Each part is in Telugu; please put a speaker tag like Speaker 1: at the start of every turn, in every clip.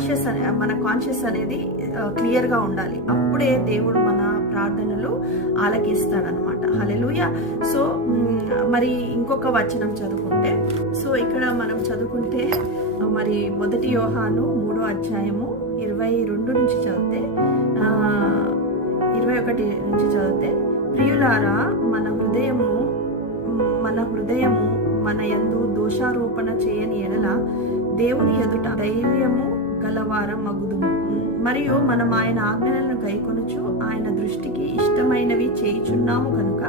Speaker 1: కాన్షియస్ అనే మన కాన్షియస్ అనేది క్లియర్గా ఉండాలి. అప్పుడే దేవుడు మన ప్రార్థనలు ఆలకిస్తాడనమాట హలెలుయ సో మరి ఇంకొక వచనం చదువుకుంటే సో ఇక్కడ మనం చదువుకుంటే మరి మొదటి యోహాను మూడో అధ్యాయము ఇరవై రెండు నుంచి చదివితే ఇరవై ఒకటి నుంచి చదివితే ప్రియులారా మన హృదయము మన హృదయము మన ఎందు దోషారోపణ చేయని ఎడల దేవుని ఎదుట ధైర్యము గలవారం మగుదు మరియు మనం ఆయన ఆజ్ఞలను కైకొనుచు ఆయన దృష్టికి ఇష్టమైనవి చేయుచున్నాము కనుక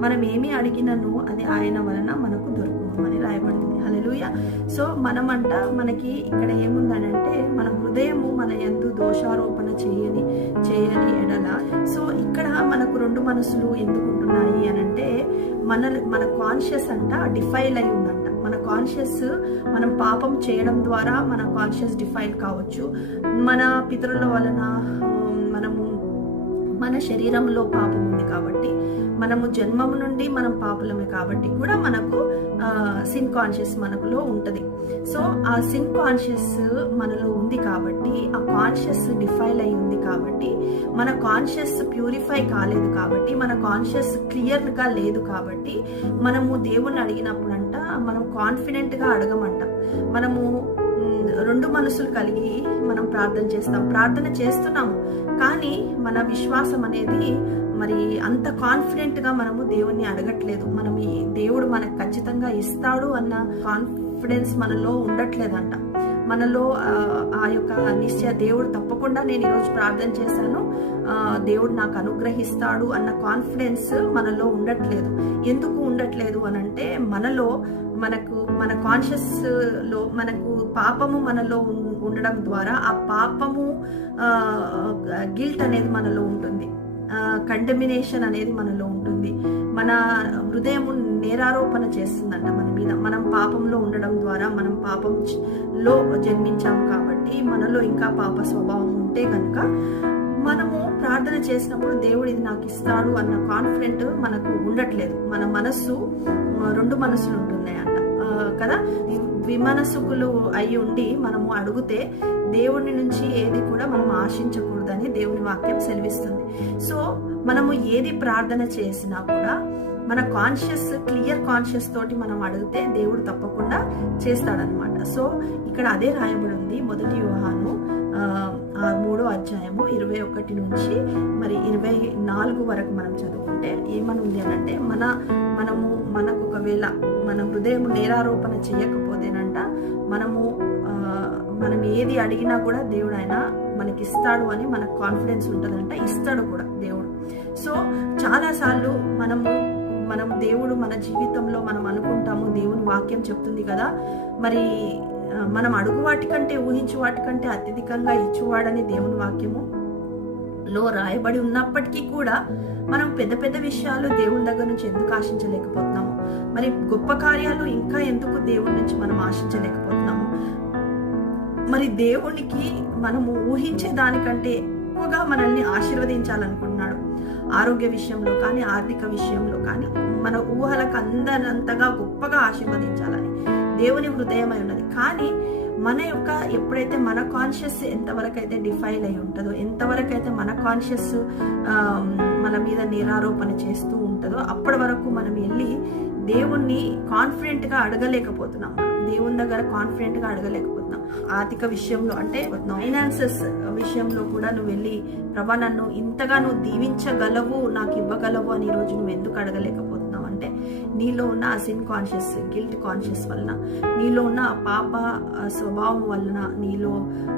Speaker 1: మనం ఏమి అడిగినను అది ఆయన వలన మనకు దొరుకును అని రాయబడింది. హల్లెలూయా. సో మనమంట మనకి ఇక్కడ ఏముందనంటే మన హృదయము మన ఎందు దోషారోపణ చేయని చేయని ఎడల. సో ఇక్కడ మనకు రెండు మనసులు ఎందుకు అనంటే మన మన కాన్షియస్ అంట డిఫైల్ అయి ఉందంట మన కాన్షియస్ మనం పాపం చేయడం ద్వారా మన కాన్షియస్ డిఫైల్ కావచ్చు. మన పితరుల వలన మనము మన శరీరంలో పాపం ఉంది కాబట్టి మనము జన్మము నుండి మనం పాపులమే కాబట్టి కూడా మనకు సిన్ కాన్షియస్ మనకులో ఉంటుంది. సో ఆ సిన్ కాన్షియస్ మనలో ఉంది కాబట్టి ఆ కాన్షియస్ డిఫైల్ అయి ఉంది కాబట్టి మన కాన్షియస్ ప్యూరిఫై కాలేదు కాబట్టి మన కాన్షియస్ క్లియర్గా లేదు కాబట్టి మనము దేవుణ్ణి అడిగినప్పుడు మనం కాన్ఫిడెంట్గా అడగమంటాం. మనము రెండు మనసులు కలిగి మనం ప్రార్థన చేస్తాం. ప్రార్థన చేస్తున్నాము కానీ మన విశ్వాసం అనేది మరి అంత కాన్ఫిడెంట్గా మనము దేవుణ్ణి అడగట్లేదు. మనం ఈ దేవుడు మనకు ఖచ్చితంగా ఇస్తాడు అన్న కాన్ఫిడెన్స్ మనలో ఉండట్లేదంట. మనలో ఆ, యొక్క నిశ్చయ దేవుడు తప్పకుండా నేను ఈరోజు ప్రార్థన చేశాను. దేవుడు నాకు అనుగ్రహిస్తాడు అన్న కాన్ఫిడెన్స్ మనలో ఉండట్లేదు. ఎందుకు ఉండట్లేదు అని అంటే మనలో మనకు మన కాన్షియస్లో మనకు పాపము మనలో ఉం- ఉండడం ద్వారా ఆ పాపము గిల్ట్ అనేది మనలో ఉంటుంది. కండమినేషన్ అనేది మనలో ఉంటుంది. మన హృదయం నేరారోపణ చేస్తుందంట మన మీద. మనం పాపంలో ఉండడం ద్వారా మనం పాపం లో జన్మించాము కాబట్టి మనలో ఇంకా పాప స్వభావం ఉంటే కనుక మనము ప్రార్థన చేసినప్పుడు దేవుడు ఇది నాకు ఇస్తాడు అన్న కాన్ఫిడెంట్ మనకు ఉండట్లేదు. మన మనస్సు రెండు మనసులు ఉంటున్నాయి అంట కదా? విమనసుకులు అయి ఉండి మనము అడిగితే దేవుని నుంచి ఏది కూడా మనం ఆశించకూడదని దేవుని వాక్యం సెలవిస్తుంది. సో మనము ఏది ప్రార్థన చేసినా కూడా మన కాన్షియస్ క్లియర్ కాన్షియస్ తోటి మనం అడిగితే దేవుడు తప్పకుండా చేస్తాడనమాట సో ఇక్కడ అదే రాయబడి ఉంది మొదటి యోహాను ఆ, మూడో అధ్యాయము ఇరవై ఒకటి నుంచి మరి ఇరవై నాలుగు వరకు మనం చదువుకుంటే ఏమనుంది అని అంటే మన మనము మనకు ఒకవేళ మన హృదయం నేరారోపణ చేయకపోతేనంట మనము మనం ఏది అడిగినా కూడా దేవుడు ఆయన మనకి ఇస్తాడు అని మనకు కాన్ఫిడెన్స్ ఉంటుందంట ఇస్తాడు కూడా దేవుడు. సో చాలాసార్లు మనము మనం దేవుడు మన జీవితంలో మనం అనుకుంటాము దేవుని వాక్యం చెప్తుంది కదా. మరి మనం అడుగు వాటికంటే ఊహించు వాటికంటే అత్యధికంగా ఇచ్చువాడని దేవుని వాక్యము. లో రాయబడి ఉన్నప్పటికీ కూడా మనం పెద్ద పెద్ద విషయాలు దేవుని దగ్గర నుంచి ఎందుకు ఆశించలేకపోతున్నాము? మరి గొప్ప కార్యాలు ఇంకా ఎందుకు దేవుడి నుంచి మనం ఆశించలేకపోతున్నాము? మరి దేవునికి మనము ఊహించే దానికంటే ఎక్కువగా మనల్ని ఆశీర్వదించాలనుకుంటున్నాడు. ఆరోగ్య విషయంలో కానీ ఆర్థిక విషయంలో కానీ మన ఊహలకు అందనంతగా గొప్పగా ఆశీర్వదించాలని దేవుని హృదయమై ఉన్నది. కానీ మన యొక్క ఎప్పుడైతే మన కాన్షియస్ ఎంతవరకు అయితే డిఫైల్ అయి ఉంటుందో ఎంతవరకు అయితే మన కాన్షియస్ మన మీద నిరారోపణ చేస్తూ ఉంటుందో అప్పటి వరకు మనం వెళ్ళి దేవుణ్ణి కాన్ఫిడెంట్గా అడగలేకపోతున్నాం. దేవుని దగ్గర కాన్ఫిడెంట్గా అడగలేకపోతున్నాం. ఆర్థిక విషయంలో అంటే ఫైనాన్సెస్ విషయంలో కూడా నువ్వు వెళ్ళి ప్రభా నన్ను ఇంతగా నువ్వు దీవించగలవు నాకు ఇవ్వగలవు అని రోజు నువ్వు ఎందుకు అడగలేకపోతున్నావు? అంటే నీలో ఉన్న ఆ సిన్ కాన్షియస్ గిల్ట్ కాన్షియస్ వలన నీలో ఉన్న పాప స్వభావం వలన నీలో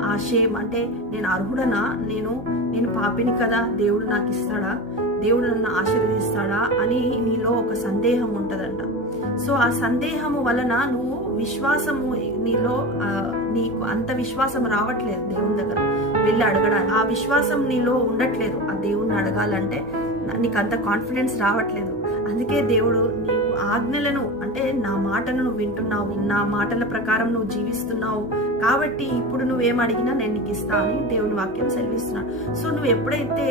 Speaker 1: ఆ షేమ్ అంటే నేను అర్హుడనా? నేను నేను పాపిని కదా దేవుడు నాకు ఇస్తాడా? దేవుడు నన్ను ఆశీర్వదిస్తాడా అని నీలో ఒక సందేహం ఉంటుందంట. సో ఆ సందేహము వలన నువ్వు విశ్వాసము నీలో నీకు అంత విశ్వాసం రావట్లేదు దేవుని దగ్గర. వెళ్ళి అడగడానికి ఆ విశ్వాసం నీలో ఉండట్లేదు. ఆ దేవుణ్ణి అడగాలంటే నీకు అంత కాన్ఫిడెన్స్ రావట్లేదు. అందుకే దేవుడు నీవు ఆజ్ఞలను అంటే నా మాటను నువ్వు వింటున్నావు నా మాటల ప్రకారం నువ్వు జీవిస్తున్నావు. కాబట్టి ఇప్పుడు నువ్వేం అడిగినా నేను నీకు ఇస్తా అని దేవుని వాక్యం సెలవిస్తున్నాడు. సో నువ్వు ఎప్పుడైతే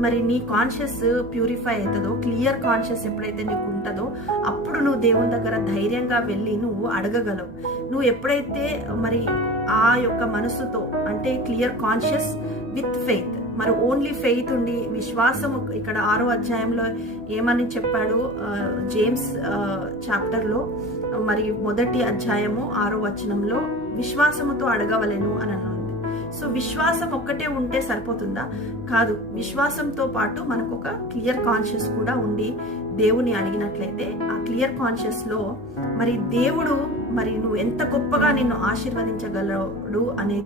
Speaker 1: మరి నీ కాన్షియస్ ప్యూరిఫై అవుతుందో క్లియర్ కాన్షియస్ ఎప్పుడైతే నీకు ఉంటుందో అప్పుడు నువ్వు దేవుని దగ్గర ధైర్యంగా వెళ్ళి నువ్వు అడగగలవు. నువ్వు ఎప్పుడైతే మరి ఆ యొక్క మనసుతో అంటే క్లియర్ కాన్షియస్ విత్ ఫెయిత్ మరి ఓన్లీ ఫెయిత్ ఉండి విశ్వాసం ఇక్కడ ఆరో అధ్యాయంలో ఏమని చెప్పాడు జేమ్స్ చాప్టర్లో మరి మొదటి అధ్యాయము ఆరో వచనంలో విశ్వాసముతో అడగవలెను అని సో విశ్వాసం ఒక్కటే ఉంటే సరిపోతుందా? కాదు విశ్వాసంతో పాటు మనకు ఒక క్లియర్ కాన్షియస్ కూడా ఉండి దేవుని అడిగినట్లయితే ఆ క్లియర్ కాన్షియస్లో మరి దేవుడు మరి నువ్వు ఎంత గొప్పగా నిన్ను ఆశీర్వదించగలడు అనేది